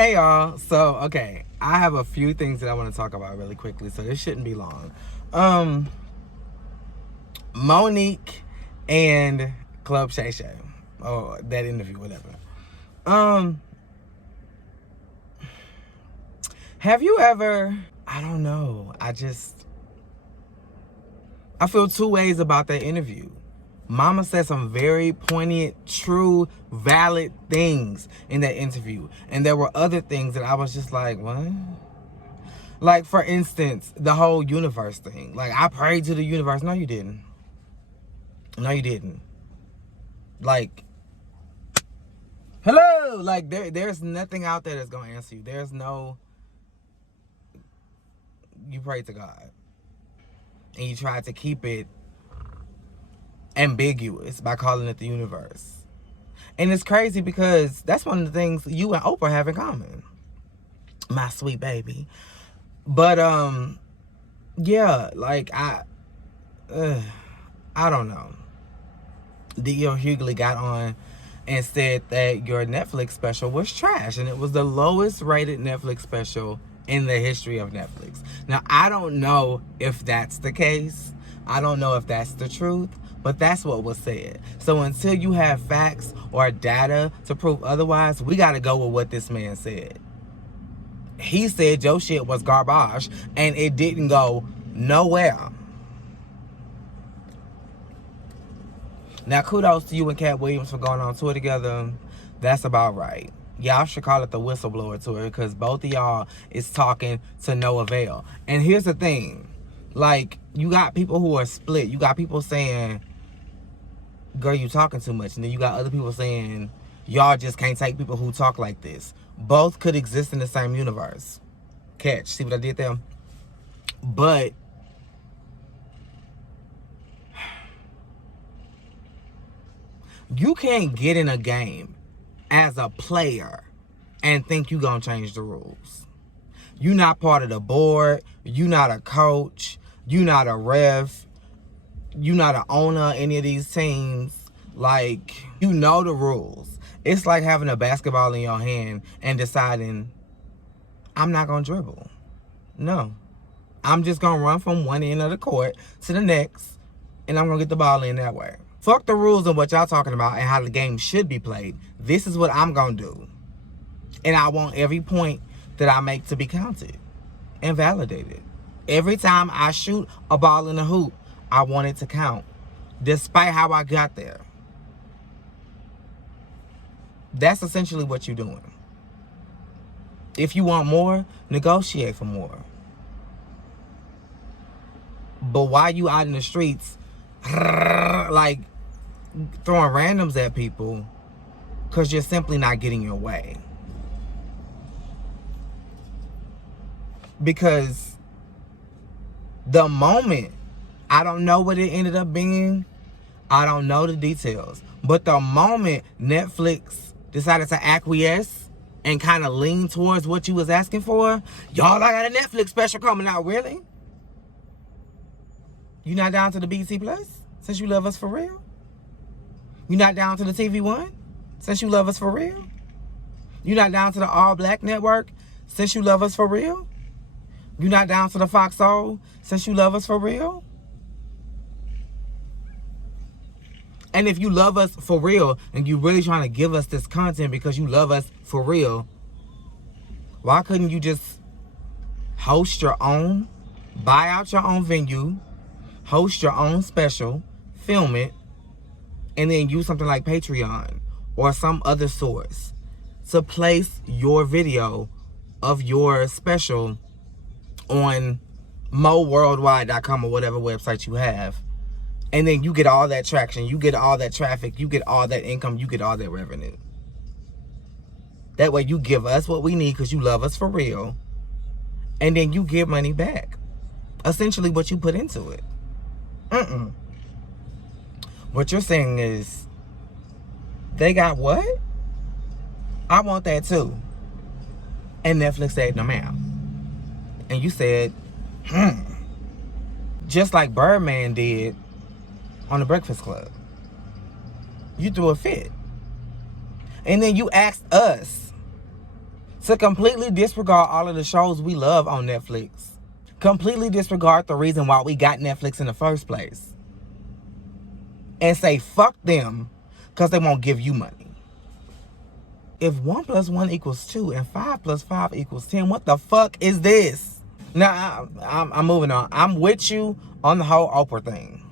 Hey y'all. So, okay, I have a few things that I want to talk about really quickly, so this shouldn't be long. Monique and Club Shay Shay. Oh, that interview, whatever. Have you ever, I don't know, I feel two ways about that interview. Mama said some very poignant, true, valid things in that interview. And there were other things that I was just like, what? Like, for instance, the whole universe thing. Like, I prayed to the universe. No, you didn't. No, you didn't. Like, hello! Like, there's nothing out there that's going to answer you. There's no... You prayed to God. And you tried to keep it ambiguous by calling it the universe. And it's crazy because that's one of the things you and Oprah have in common. My sweet baby. But, yeah, like, I don't know. D.L. Hughley got on and said that your Netflix special was trash. And it was the lowest rated Netflix special in the history of Netflix. Now, I don't know if that's the case. I don't know if that's the truth. But that's what was said. So until you have facts or data to prove otherwise, we got to go with what this man said. He said your shit was garbage and it didn't go nowhere. Now, kudos to you and Cat Williams for going on tour together. That's about right. Y'all should call it the whistleblower tour because both of y'all is talking to no avail. And here's the thing. Like, you got people who are split. You got people saying, girl, you talking too much. And then you got other people saying, y'all just can't take people who talk like this. Both could exist in the same universe. Catch. See what I did there? But you can't get in a game as a player and think you gonna change the rules. You're not part of the board. You're not a coach. You're not a ref. You're not an owner of any of these teams. Like, you know the rules. It's like having a basketball in your hand and deciding, I'm not gonna dribble. No. I'm just gonna run from one end of the court to the next, and I'm gonna get the ball in that way. Fuck the rules and what y'all talking about and how the game should be played. This is what I'm gonna do. And I want every point that I make to be counted and validated. Every time I shoot a ball in a hoop, I want it to count, despite how I got there. That's essentially what you're doing. If you want more, negotiate for more. But why you out in the streets, like, throwing randoms at people because you're simply not getting your way? Because the moment, I don't know what it ended up being, I don't know the details, but the moment Netflix decided to acquiesce and kind of lean towards what you was asking for, y'all, I got a Netflix special coming out. Really? You not down to the BT Plus since you love us for real? You not down to the TV One since you love us for real? You not down to the All Black Network since you love us for real? You not down to the Fox Soul since you love us for real? And if you love us for real and you really trying to give us this content because you love us for real, why couldn't you just host your own, buy out your own venue, host your own special, film it, and then use something like Patreon or some other source to place your video of your special on moworldwide.com or whatever website you have. And then you get all that traction, you get all that traffic, you get all that income, you get all that revenue. That way you give us what we need because you love us for real. And then you give money back. Essentially what you put into it. What you're saying is, they got what? I want that too. And Netflix said, no ma'am. And you said, just like Birdman did on The Breakfast Club. You threw a fit. And then you asked us To completely disregard all of the shows we love on Netflix. Completely disregard the reason why we got Netflix in the first place. And say fuck them because they won't give you money. If 1 + 1 = 2 and 5 + 5 = 10, what the fuck is this? Now, I'm moving on. I'm with you on the whole Oprah thing.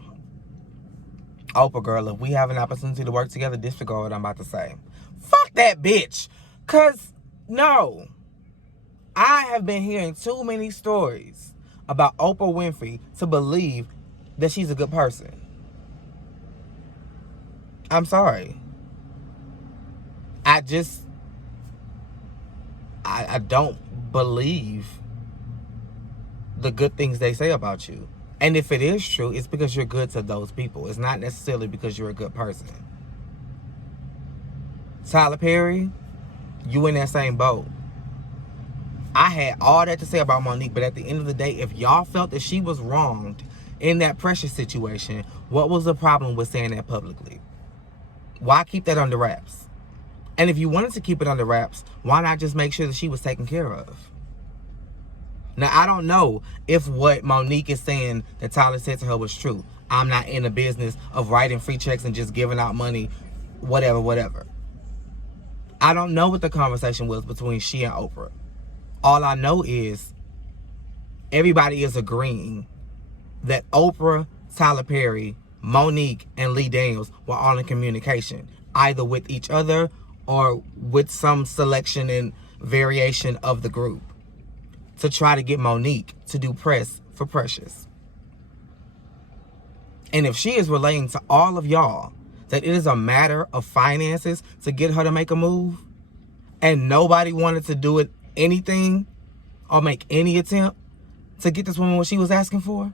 Oprah, girl, if we have an opportunity to work together, disregard what I'm about to say. Fuck that bitch. Because, no. I have been hearing too many stories about Oprah Winfrey to believe that she's a good person. I'm sorry. I don't believe the good things they say about you. And if it is true, it's because you're good to those people. It's not necessarily because you're a good person. Tyler Perry, you in that same boat. I had all that to say about Monique, but at the end of the day, if y'all felt that she was wronged in that Precious situation, what was the problem with saying that publicly? Why keep that under wraps? And if you wanted to keep it under wraps, why not just make sure that she was taken care of? Now, I don't know if what Monique is saying that Tyler said to her was true. I'm not in the business of writing free checks and just giving out money, whatever. I don't know what the conversation was between she and Oprah. All I know is everybody is agreeing that Oprah, Tyler Perry, Monique, and Lee Daniels were all in communication, either with each other or with some selection and variation of the group, to try to get Monique to do press for Precious. And if she is relaying to all of y'all that it is a matter of finances to get her to make a move, and nobody wanted to do it anything or make any attempt to get this woman what she was asking for,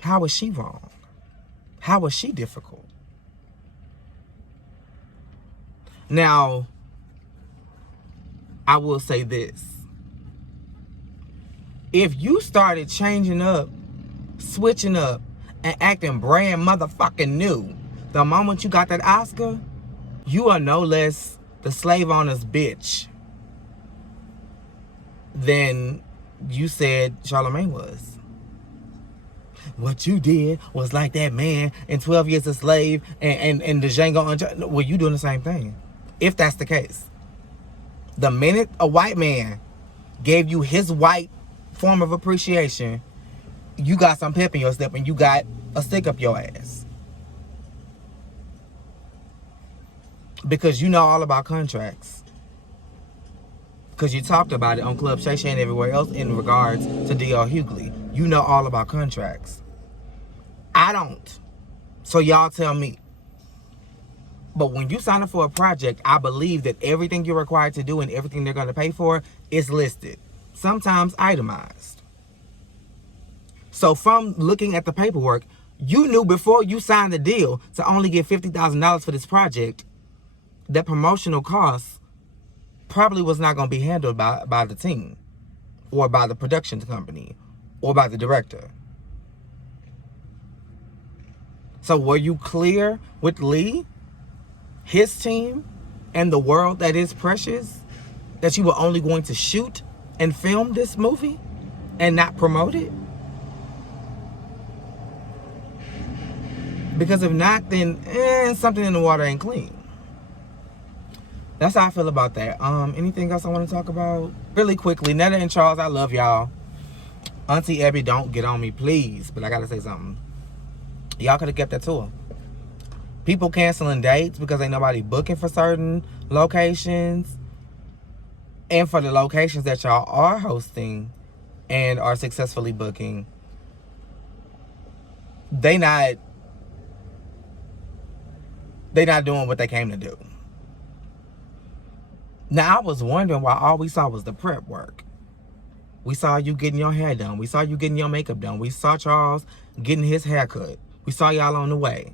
how is she wrong? How is she difficult? Now, I will say this. If you started changing up, switching up, and acting brand motherfucking new the moment you got that Oscar, you are no less the slave owner's bitch than you said Charlamagne was. What you did was like that man in 12 Years a Slave and the Django Unchained. Well, you doing the same thing. If that's the case. The minute a white man gave you his white form of appreciation, you got some pep in your step and you got a stick up your ass. Because you know all about contracts. Because you talked about it on Club Shay Shay and everywhere else in regards to D.L. Hughley. You know all about contracts. I don't. So y'all tell me. But when you sign up for a project, I believe that everything you're required to do and everything they're going to pay for is listed. Sometimes itemized. So from looking at the paperwork, you knew before you signed the deal to only get $50,000 for this project, that promotional costs probably was not going to be handled by the team or by the production company or by the director. So were you clear with Lee, his team, and the world that is Precious, that you were only going to shoot and film this movie and not promote it? Because if not, then something in the water ain't clean. That's how I feel about that. Anything else I want to talk about? Really quickly, Netta and Charles, I love y'all. Auntie Abby, don't get on me, please. But I gotta say something. Y'all could have kept that tour. People canceling dates because ain't nobody booking for certain locations. And for the locations that y'all are hosting and are successfully booking, they not doing what they came to do. Now, I was wondering why all we saw was the prep work. We saw you getting your hair done. We saw you getting your makeup done. We saw Charles getting his haircut. We saw y'all on the way.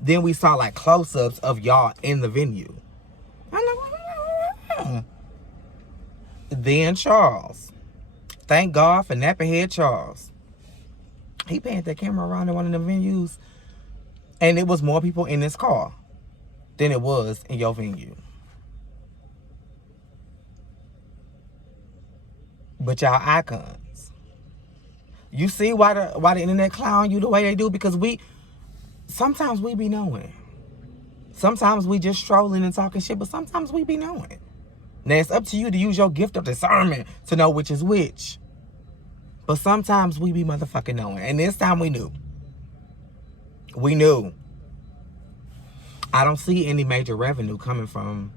Then we saw like close-ups of y'all in the venue. I'm like, then Charles. Thank God for Napperhead Charles. He panned that camera around in one of the venues, and it was more people in this car than it was in your venue. but y'all icons. You see why the internet clown you the way they do? Because sometimes we be knowing. Sometimes we just strolling and talking shit, but sometimes we be knowing. Now it's up to you to use your gift of discernment to know which is which. But sometimes we be motherfucking knowing. And this time we knew. We knew. I don't see any major revenue coming from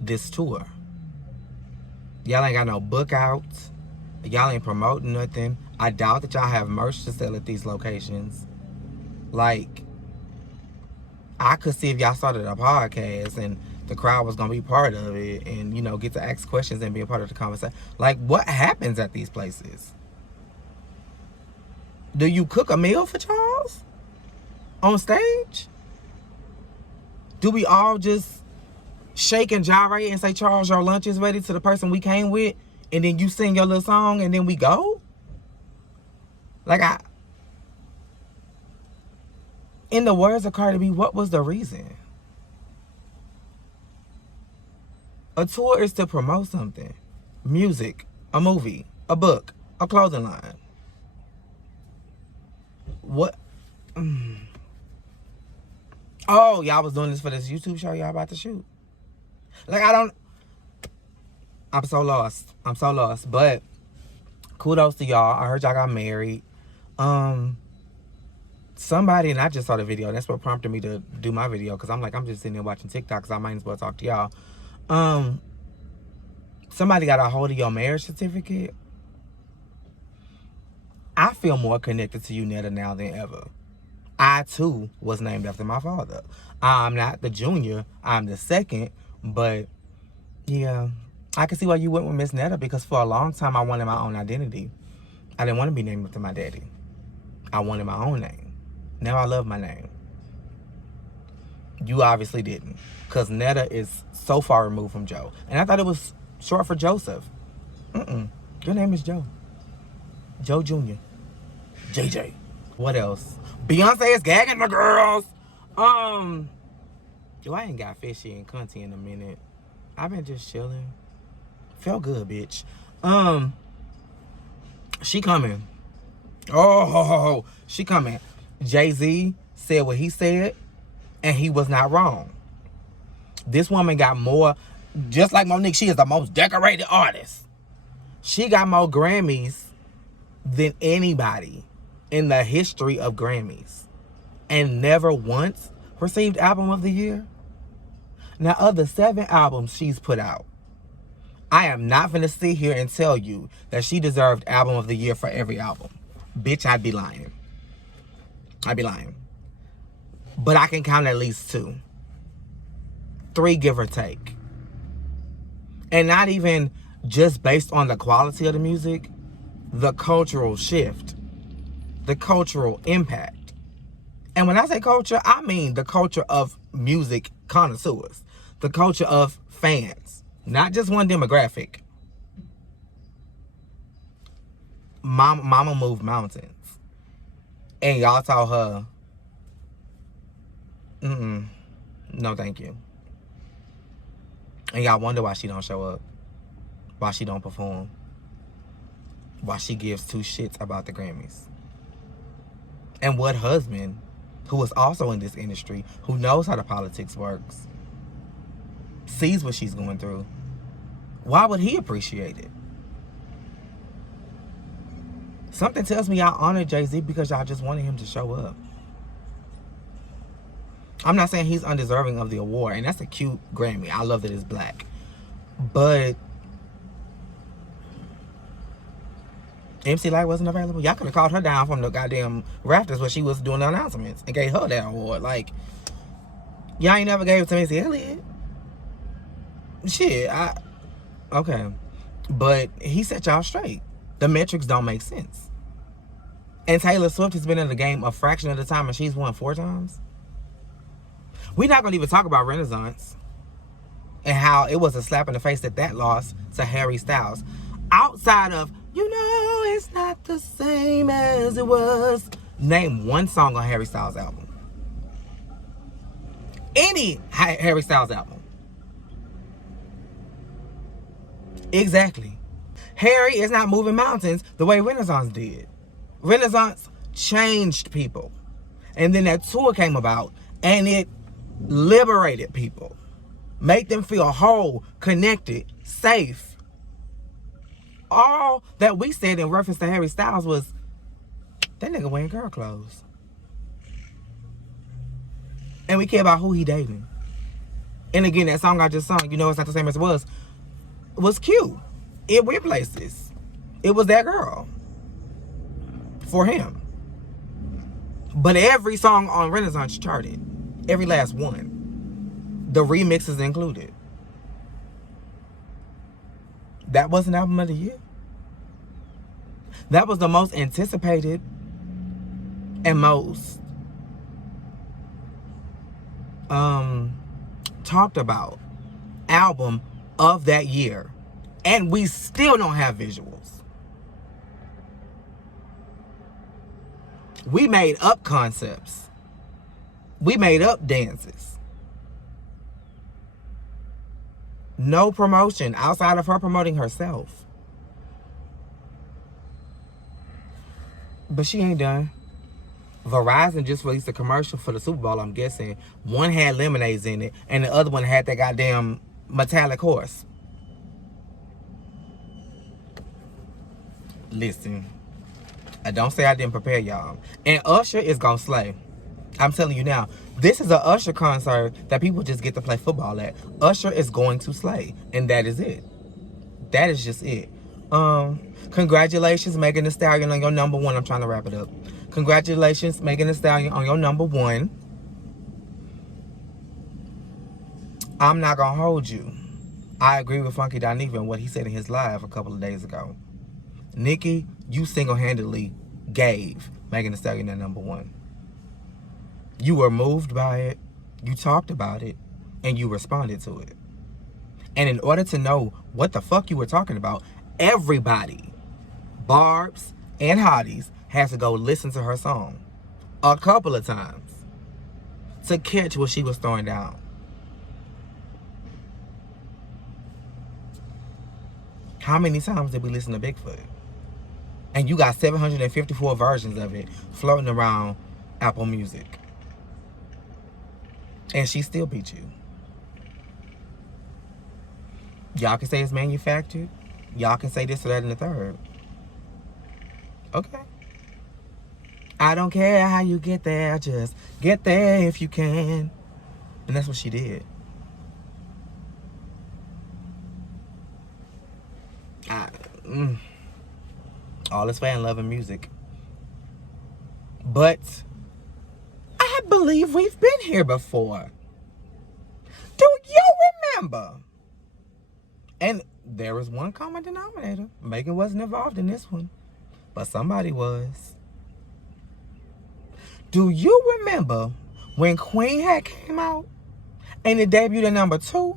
this tour. Y'all ain't got no book out. Y'all ain't promoting nothing. I doubt that y'all have merch to sell at these locations. Like, I could see if y'all started a podcast and the crowd was going to be part of it and, you know, get to ask questions and be a part of the conversation. Like, what happens at these places? Do you cook a meal for Charles? On stage? Do we all just shake and gyrate and say, Charles, your lunch is ready to the person we came with? And then you sing your little song and then we go? Like, in the words of Cardi B, what was the reason? A tour is to promote something. Music, a movie, a book, a clothing line. What? Oh, y'all was doing this for this YouTube show y'all about to shoot. Like, I'm so lost. I'm so lost. But kudos to y'all. I heard y'all got married. Somebody, and I just saw the video. That's what prompted me to do my video. Because I'm just sitting there watching TikTok. Because I might as well talk to y'all. Somebody got a hold of your marriage certificate. I feel more connected to you, Netta, now than ever. I, too, was named after my father. I'm not the junior. I'm the second. But, yeah, I can see why you went with Miss Netta. Because for a long time, I wanted my own identity. I didn't want to be named after my daddy. I wanted my own name. Now I love my name. You obviously didn't. Because Netta is so far removed from Joe. And I thought it was short for Joseph. Your name is Joe. Joe Jr. JJ. What else? Beyoncé is gagging the girls. Yo, I ain't got fishy and cunty in a minute. I've been just chilling. Felt good, bitch. She coming. Oh, she coming. Jay-Z said what he said, and he was not wrong. This woman got more, just like Monique, she is the most decorated artist. She got more Grammys than anybody in the history of Grammys, and never once received Album of the Year. Now, of the 7 albums she's put out, I am not going to sit here and tell you that she deserved Album of the Year for every album. Bitch, I'd be lying. I'd be lying. But I can count at least 2. 3, give or take. And not even just based on the quality of the music, the cultural shift, the cultural impact. And when I say culture, I mean the culture of music connoisseurs, the culture of fans, not just one demographic. Mama moved mountains. And y'all told her, no thank you. And y'all wonder why she don't show up, why she don't perform, why she gives 2 shits about the Grammys. And what husband, who is also in this industry, who knows how the politics works, sees what she's going through, why would he appreciate it? Something tells me y'all honor Jay-Z because y'all just wanted him to show up. I'm not saying he's undeserving of the award, and that's a cute Grammy. I love that it's black. But MC Lyte wasn't available. Y'all could have called her down from the goddamn rafters where she was doing the announcements and gave her that award. Like, y'all ain't never gave it to Missy Elliott. Shit, okay. But he set y'all straight. The metrics don't make sense. And Taylor Swift has been in the game a fraction of the time, and she's won 4 times. We're not going to even talk about Renaissance and how it was a slap in the face that lost to Harry Styles. Outside of, you know, it's not the same as it was. Name one song on Harry Styles' album. Any Harry Styles album. Exactly. Harry is not moving mountains the way Renaissance did. Renaissance changed people. And then that tour came about and it liberated people. Made them feel whole, connected, safe. All that we said in reference to Harry Styles was, that nigga wearing girl clothes. And we care about who he dating. And again, that song I just sung, you know it's not the same as it was cute. It went places. It was that girl. For him. But every song on Renaissance charted. Every last one. The remixes included. That was an album of the year. That was the most anticipated and most talked about album of that year. And we still don't have visuals. We made up concepts. We made up dances. No promotion outside of her promoting herself. But she ain't done. Verizon just released a commercial for the Super Bowl, I'm guessing. One had lemonades in it, and the other one had that goddamn metallic horse. Listen, I don't say I didn't prepare y'all. And Usher is gonna slay. I'm telling you now, this is a Usher concert that people just get to play football at. Usher is going to slay, and that is it. That is just it. Congratulations, Megan Thee Stallion, on your number one. I'm trying to wrap it up. Congratulations, Megan Thee Stallion, on your number one. I'm not gonna hold you. I agree with Funky Dineva and what he said in his live a couple of days ago. Nicki, you single-handedly gave Megan Thee Stallion that number one. You were moved by it, you talked about it, and you responded to it. And in order to know what the fuck you were talking about, everybody, Barbs and Hotties, has to go listen to her song a couple of times to catch what she was throwing down. How many times did we listen to Bigfoot? And you got 754 versions of it floating around Apple Music. And she still beat you. Y'all can say it's manufactured. Y'all can say this or that and the third. Okay. I don't care how you get there. Just get there if you can. And that's what she did. All is fan love and music. But I believe we've been here before. Do you remember? And there was one common denominator. Megan wasn't involved in this one, but somebody was. Do you remember when Queen had came out and it debuted at number 2?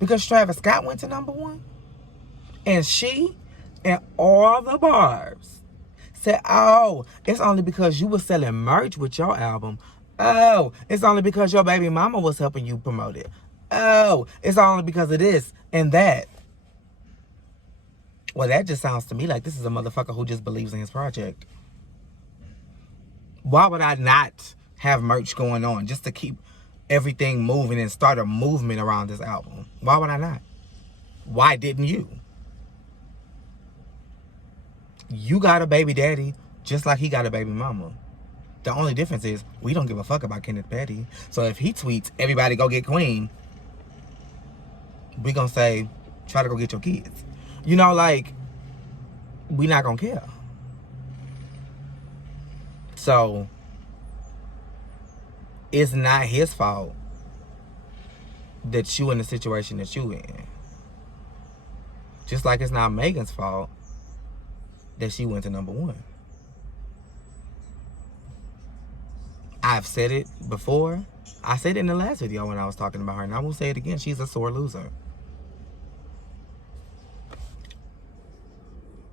Because Travis Scott went to number 1. And she and all the Barbs said, oh, it's only because you were selling merch with your album. Oh, it's only because your baby mama was helping you promote it. Oh, it's only because of this and that. Well, that just sounds to me like this is a motherfucker who just believes in his project. Why would I not have merch going on just to keep everything moving and start a movement around this album? Why would I not? Why didn't you? You got a baby daddy just like he got a baby mama. The only difference is we don't give a fuck about Kenneth Petty. So if he tweets, everybody go get Queen, we gonna say, try to go get your kids. You know, like, we not gonna care. So it's not his fault that you in the situation that you in. Just like it's not Megan's fault that she went to number 1. I've said it before. I said it in the last video when I was talking about her, and I will say it again. She's a sore loser.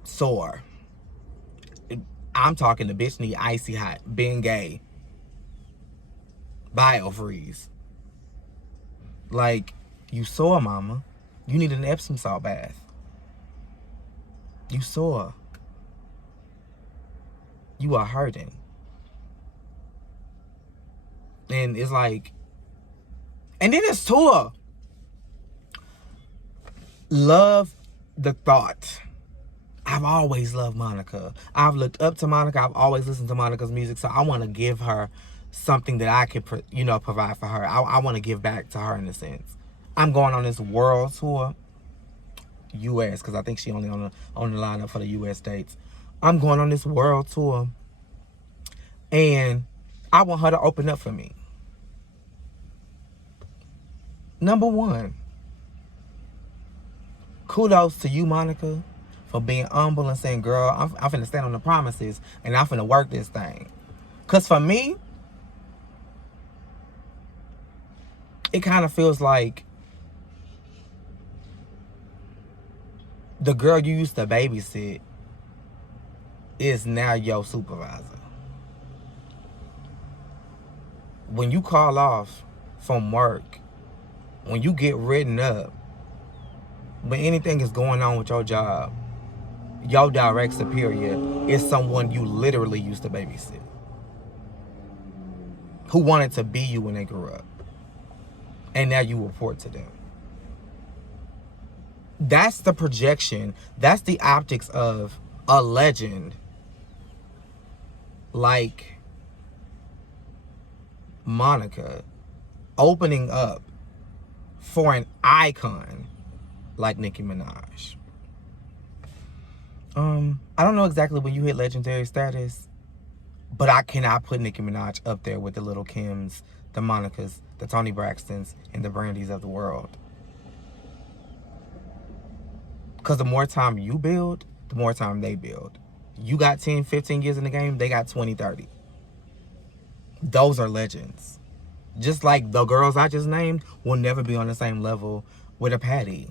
Sore. I'm talking the bitch need icy hot, being gay, biofreeze. Like, you sore, mama. You need an Epsom salt bath. You sore. You are hurting. And it's like, and then it's tour. Love the thought. I've always loved Monica. I've looked up to Monica. I've always listened to Monica's music. So I want to give her something that I could, provide for her. I want to give back to her in a sense. I'm going on this world tour. U.S. because I think she only on the lineup for the U.S. dates. I'm going on this world tour. And I want her to open up for me. Number one, kudos to you, Monica, for being humble and saying, girl, I'm finna stand on the promises and I'm finna work this thing. Because for me, it kind of feels like the girl you used to babysit is now your supervisor. When you call off from work, when you get written up, when anything is going on with your job, your direct superior is someone you literally used to babysit, who wanted to be you when they grew up, and now you report to them. That's the projection. That's the optics of a legend like Monica opening up for an icon like Nicki Minaj. I don't know exactly when you hit legendary status, but I cannot put Nicki Minaj up there with the Little Kims, the Monicas, the Toni Braxtons, and the Brandys of the world. Because the more time you build, the more time they build. You got 10, 15 years in the game, they got 20, 30. Those are legends. Just like the girls I just named will never be on the same level with a Patty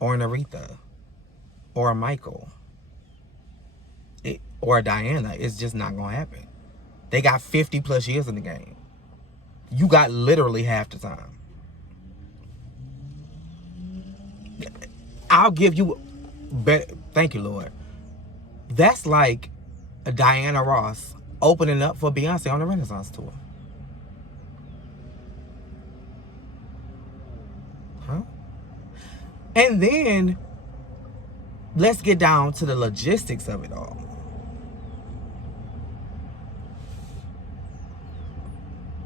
or an Aretha or a Michael or a Diana. It's just not going to happen. They got 50 plus years in the game. You got literally half the time. I'll give you, thank you, Lord. That's like a Diana Ross opening up for Beyoncé on the Renaissance tour. Huh? And then let's get down to the logistics of it all.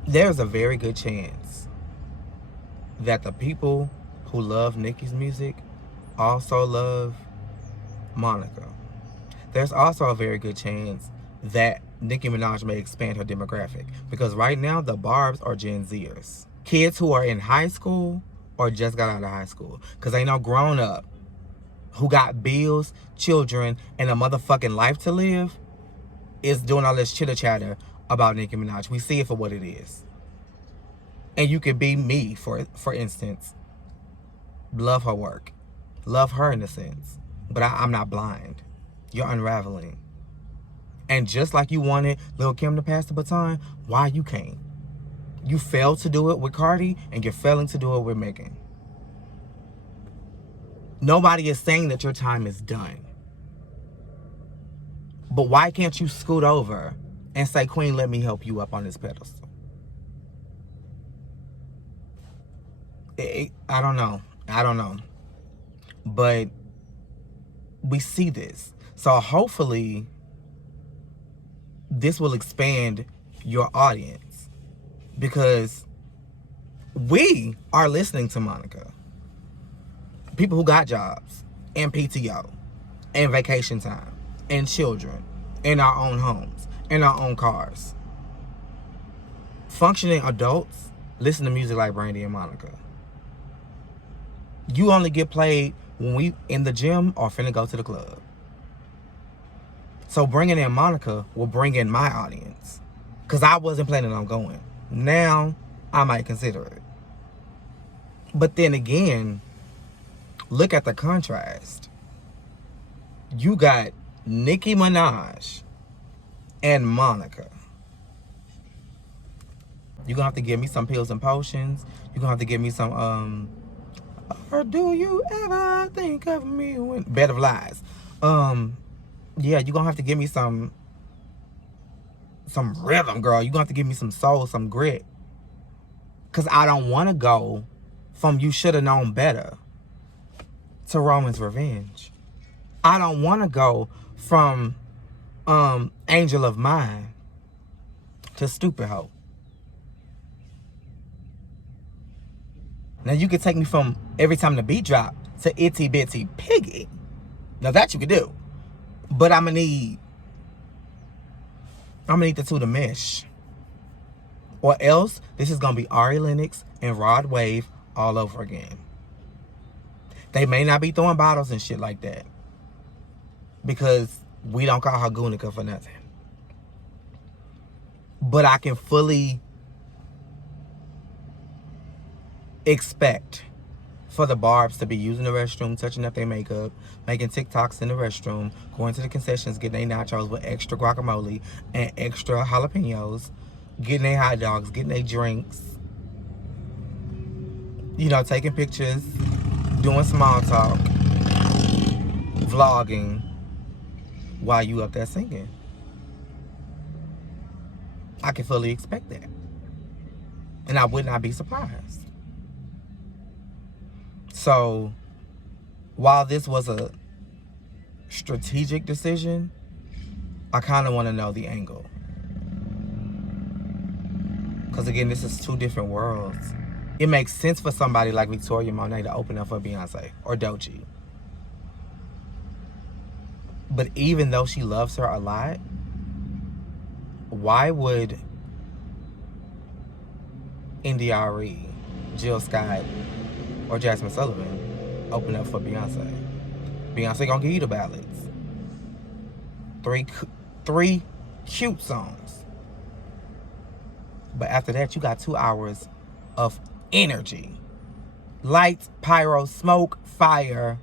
There's a very good chance that the people who love Nicki's music also love Monica. There's also a very good chance that Nicki Minaj may expand her demographic, because right now the Barbs are Gen Zers. Kids who are in high school or just got out of high school, because ain't no grown up who got bills, children, and a motherfucking life to live is doing all this chitter chatter about Nicki Minaj. We see it for what it is. And you could be me, for instance. Love her work. Love her in a sense. But I'm not blind. You're unraveling. And just like you wanted Lil' Kim to pass the baton, why you can't? You failed to do it with Cardi, and you're failing to do it with Megan. Nobody is saying that your time is done. But why can't you scoot over and say, Queen, let me help you up on this pedestal? I don't know. But we see this. So hopefully this will expand your audience, because we are listening to Monica. People who got jobs and PTO and vacation time and children in our own homes, in our own cars. Functioning adults listen to music like Brandy and Monica. You only get played when we in the gym or finna go to the club. So bringing in Monica will bring in my audience, because I wasn't planning on going. Now I might consider it. But then again, look at the contrast. You got Nicki Minaj and Monica. You're gonna have to give me some pills and potions. You're gonna have to give me some or do you ever think of me when Bed of Lies. Yeah, you're gonna have to give me some rhythm, girl. You're gonna have to give me some soul, some grit. Cause I don't wanna go from You Shoulda Known Better to Roman's Revenge. I don't wanna go from Angel of Mine to Stupid Hoe. Now you could take me from Every Time the Beat Drop to Itty Bitty Piggy. Now that you could do. But I'm gonna need the two to mesh. Or else this is gonna be Ari Lennox and Rod Wave all over again. They may not be throwing bottles and shit like that, because we don't call her Gunica for nothing. But I can fully expect for the Barbs to be using the restroom, touching up their makeup, making TikToks in the restroom, going to the concessions, getting their nachos with extra guacamole and extra jalapenos, getting their hot dogs, getting their drinks, you know, taking pictures, doing small talk, vlogging while you up there singing. I can fully expect that. And I would not be surprised. So, while this was a strategic decision, I kind of want to know the angle. Because again, this is two different worlds. It makes sense for somebody like Victoria Monet to open up for Beyonce or Doechii. But even though she loves her a lot, why would India.Arie, Jill Scott, or Jasmine Sullivan open up for Beyonce? Beyonce gonna give you the ballads. Three cute songs. But after that, you got 2 hours of energy. Lights, pyro, smoke, fire,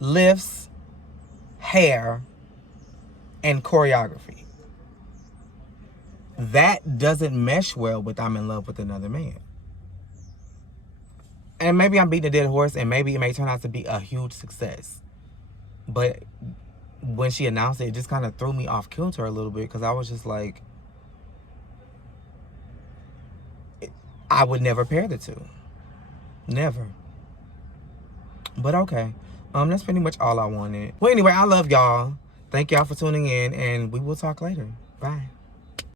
lifts, hair, and choreography. That doesn't mesh well with I'm in love with another man. And maybe I'm beating a dead horse, and maybe it may turn out to be a huge success. But when she announced it, it just kind of threw me off kilter a little bit, because I was just like, I would never pair the two. Never. But okay. That's pretty much all I wanted. Well, anyway, I love y'all. Thank y'all for tuning in, and we will talk later. Bye.